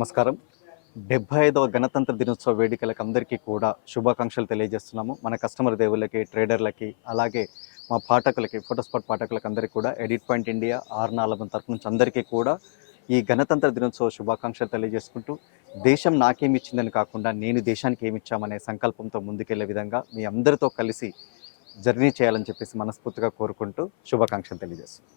నమస్కారం. 75వ గణతంత్ర దినోత్సవ వేడుకలకు అందరికీ కూడా శుభాకాంక్షలు తెలియజేస్తున్నాము. మన కస్టమర్ దేవుళ్ళకి, ట్రేడర్లకి, అలాగే మా పాఠకులకి, ఫోటోస్పాట్ పాఠకులకు అందరికీ కూడా ఎడిట్ పాయింట్ ఇండియా ఆర్నాలబన్ తరపు నుంచి అందరికీ కూడా ఈ గణతంత్ర దినోత్సవ శుభాకాంక్షలు తెలియజేసుకుంటూ, దేశం నాకేమిచ్చిందని కాకుండా నేను దేశానికి ఏమిచ్చామనే సంకల్పంతో ముందుకెళ్లే విధంగా మీ అందరితో కలిసి జర్నీ చేయాలని చెప్పేసి మనస్ఫూర్తిగా కోరుకుంటూ శుభాకాంక్షలు తెలియజేస్తున్నాను.